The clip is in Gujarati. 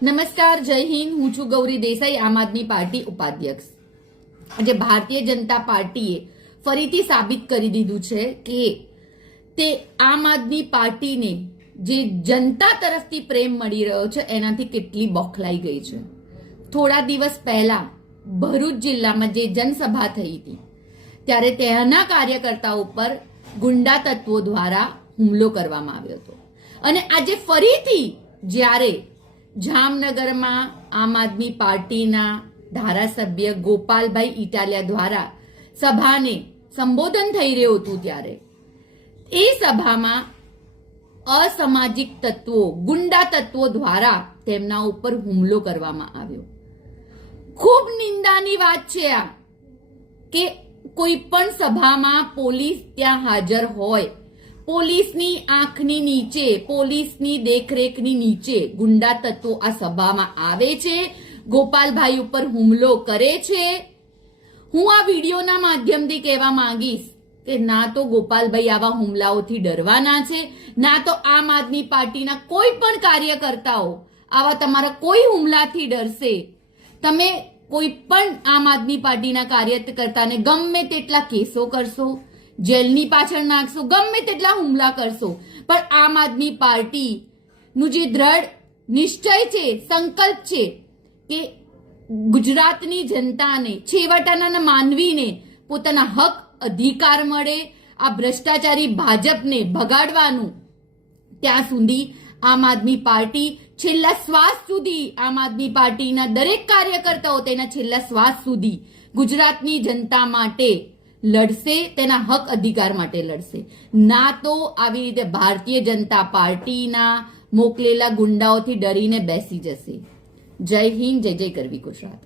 નમસ્કાર, જય હિન્દ. હું છું ગૌરી દેસાઈ, આમ આદમી પાર્ટી ઉપાધ્યક્ષ. આજે ભારતીય જનતા પાર્ટીએ ફરીથી સાબિત કરી દીધું છે કે તે આમ આદમી પાર્ટીને જે જનતા તરફથી પ્રેમ મળી રહ્યો છે એનાથી કેટલી બોખલાઈ ગઈ છે. થોડા દિવસ પહેલા ભરૂચ જિલ્લામાં જે જનસભા થઈ હતી ત્યારે તેના કાર્યકર્તાઓ પર ગુંડા તત્વો દ્વારા હુમલો કરવામાં આવ્યો હતો અને આજે ફરીથી જ્યારે જામનગરમાં આમ આદમી પાર્ટીના ધારાસભ્ય ગોપાલભાઈ ઇટાલિયા દ્વારા સભાને સંબોધન થઈ રહ્યું હતું ત્યારે એ સભામાં અસામાજિક તત્વો, ગુંડા તત્વો દ્વારા તેમના ઉપર હુમલો કરવામાં આવ્યો. ખૂબ નિંદાની વાત છે આ કે કોઈ પણ સભામાં પોલીસ ત્યાં હાજર હોય, પોલીસની આંખની નીચે, પોલીસની દેખરેખની નીચે ગુંડા તત્વો આ સભામાં આવે છે, ગોપાલભાઈ ઉપર હુમલો કરે છે. હું આ વિડીયોના માધ્યમથી કહેવા માંગીશ કે ના તો ગોપાલભાઈ આવા હુમલાઓથી ડરવાના છે, ના તો આમ આદમી પાર્ટીના કોઈ પણ કાર્યકર્તાઓ આવા તમારા કોઈ હુમલાથી ડરશે. તમે કોઈ પણ આમ આદમી પાર્ટીના કાર્યકર્તાને ગમે તેટલા કેસો કરશો, જેલની પાછળ નાખશો, ગમે તેટલા હુમલા કરશો, પણ આમ આદમી પાર્ટીનું જે દ્રઢ નિશ્ચય છે, સંકલ્પ છે કે ગુજરાતની જનતાને, છેવાડાના માનવીને પોતાના હક અધિકાર મળે, આ ભ્રષ્ટાચારી ભાજપને ભગાડવાનું, ત્યાં સુધી આમ આદમી પાર્ટી છેલ્લા શ્વાસ સુધી, આમ આદમી પાર્ટીના દરેક કાર્યકર્તાઓ તેના છેલ્લા શ્વાસ સુધી ગુજરાતની જનતા માટે લડશે, તેના હક અધિકાર માટે લડશે. ના તો આવી રીતે ભારતીય જનતા પાર્ટીના મોકલેલા ગુંડાઓથી ડરીને બેસી જશે. જય હિન્દ, જય જય ગરવી ગુજરાત.